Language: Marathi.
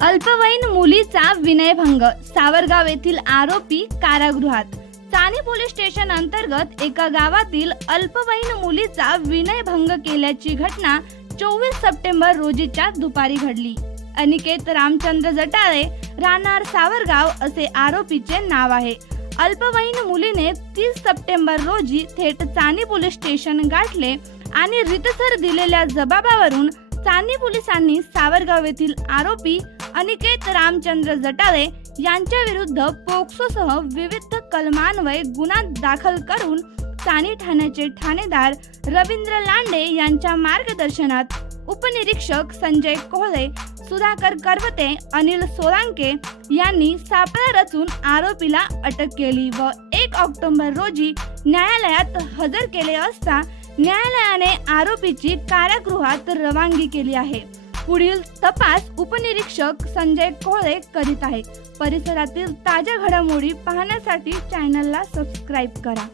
अल्पवयीन मुलीचा विनयभंग सावरगाव येथील आरोपी कारागृहात. चाणी पोलीस स्टेशन अंतर्गत एका गावातील अल्पवयीन मुलीचा विनयभंग केल्याची घटना चोवीस सप्टेंबर रोजीच्या दुपारी घडली. अनिकेत रामचंद्र जटाळे राहणार सावरगाव असे आरोपीचे नाव आहे. अल्पवयीन मुलीने तीस सप्टेंबर रोजी थेट चाणी पोलीस स्टेशन गाठले आणि रितसर दिलेल्या जबाबावरून चांदी पोलिसांनी सावरगाव येथील आरोपी अनिकेत रामचंद्र जटाळे यांच्या विरुद्ध पोक्सोसह विविध कलमान्वये गुन्हा दाखल करून चाणी ठाण्याचे ठाणेदार रवींद्र लांडे यांच्या मार्गदर्शनात उपनिरीक्षक संजय कोहळे सुधाकर करवते अनिल सोलांके यांनी सापळा रचून आरोपीला अटक केली व एक ऑक्टोबर रोजी न्यायालयात हजर केले असता न्यायालयाने आरोपीची कारागृहात रवानगी केली आहे. पुढील तपास उपनिरीक्षक संजय कोहळे करीत आहे परिसरातील ताज्या घडामोडी पाहण्यासाठी चॅनलला सबस्क्राईब करा.